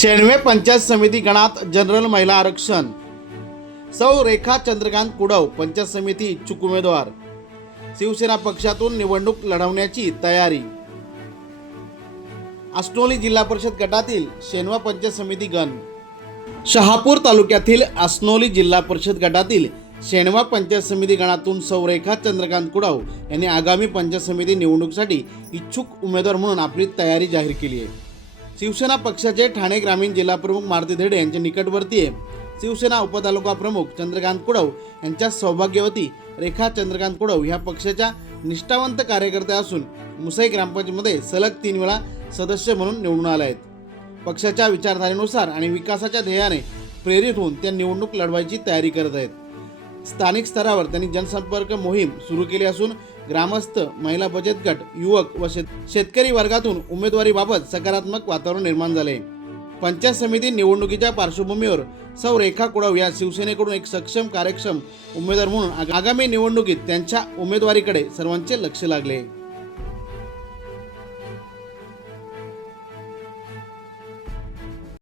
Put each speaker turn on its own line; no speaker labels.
शेणवे पंचायत समिती गणात जनरल महिला आरक्षण. सौ रेखा चंद्रकांत कुडव पंचायत समिती इच्छुक उमेदवार. शिवसेना पक्षातून निवडणूक लढवण्याची तयारी. आस्टोली जिल्हा परिषद गटातील शेनवा पंचायत समिती गण. शहापूर तालुक्यातील आसनोली जिल्हा परिषद गटातील शेणवा पंचायत समिती गणातून सौरेखा चंद्रकांत कुडाव यांनी आगामी पंचायत समिती निवडणुकीसाठी इच्छुक उमेदवार म्हणून आपली तयारी जाहीर केली आहे. शिवसेना पक्षाचे ठाणे ग्रामीण जिल्हाप्रमुख मारुती धेडे यांच्या निकटवर्तीय शिवसेना उपतालुका प्रमुख चंद्रकांत कुडव यांच्या सौभाग्यवती रेखा चंद्रकांत कुडव ह्या पक्षाच्या निष्ठावंत कार्यकर्त्या असून मुसई ग्रामपंचायतमध्ये सलग तीन वेळा सदस्य म्हणून निवडून आल्या आहेत. पक्षाच्या विचारधारेनुसार आणि विकासाच्या ध्येयाने प्रेरित होऊन त्या निवडणूक लढवायची तयारी करत आहेत. स्थानिक स्तरावर त्यांनी जनसंपर्क मोहीम सुरू केली असून ग्रामस्थ महिला बचत गट युवक व शेत शेतकरी वर्गातून उमेदवारीबाबत सकारात्मक वातावरण निर्माण झाले. पंचायत समिती निवडणुकीच्या पार्श्वभूमीवर सौ रेखा कुडव या शिवसेनेकडून एक सक्षम कार्यक्षम उमेदवार म्हणून आगामी निवडणुकीत त्यांच्या उमेदवारीकडे सर्वांचे लक्ष लागले.